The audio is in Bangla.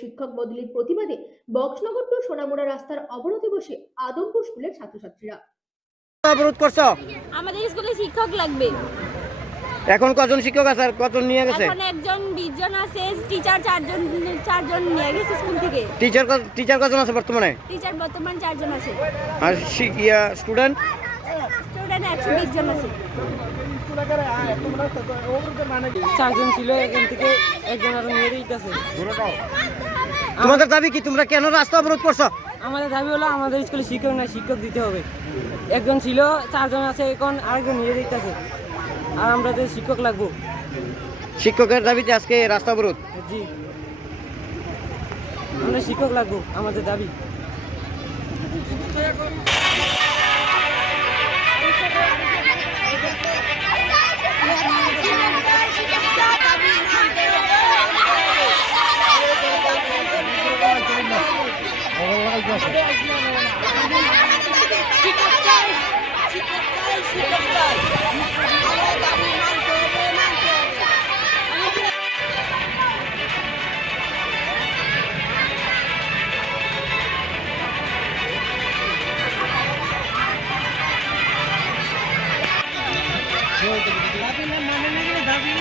শিক্ষক বদলির প্রতিবাদে বক্সনগর টু সোনামুড়া রাস্তার অবরোধে বসে আদমপুর স্কুলের ছাত্রছাত্রীরা। অবরোধ করছো? আমাদের স্কুলে শিক্ষক লাগবে। এখন কজন শিক্ষক আছে আর কজন নিয়ে গেছে? এখন একজন 20 জন আছে, টিচার চারজন নিয়ে গেছে স্কুল থেকে। টিচার কজন আছে বর্তমানে? টিচার বর্তমান 4 জন আছে। আর স্টুডেন্ট 120 জন আছে। 4 জন ছিল, এখান থেকে একজন আরো নিয়ে দিতেছে। তোমাদের দাবি কি? তোমরা কেন রাস্তা অবরোধ করছো? আমাদের দাবি হলো আমাদের স্কুলে শিক্ষক না, শিক্ষক দিতে হবে। একজন ছিল, 4 জন আছে, এখন আরেকজন নিয়ে দিতেছে। আর আমরা তো শিক্ষক লাগবো। শিক্ষকের দাবিতে আজকে রাস্তা অবরোধ? জি, আমরা শিক্ষক লাগবো, আমাদের দাবি। দাবি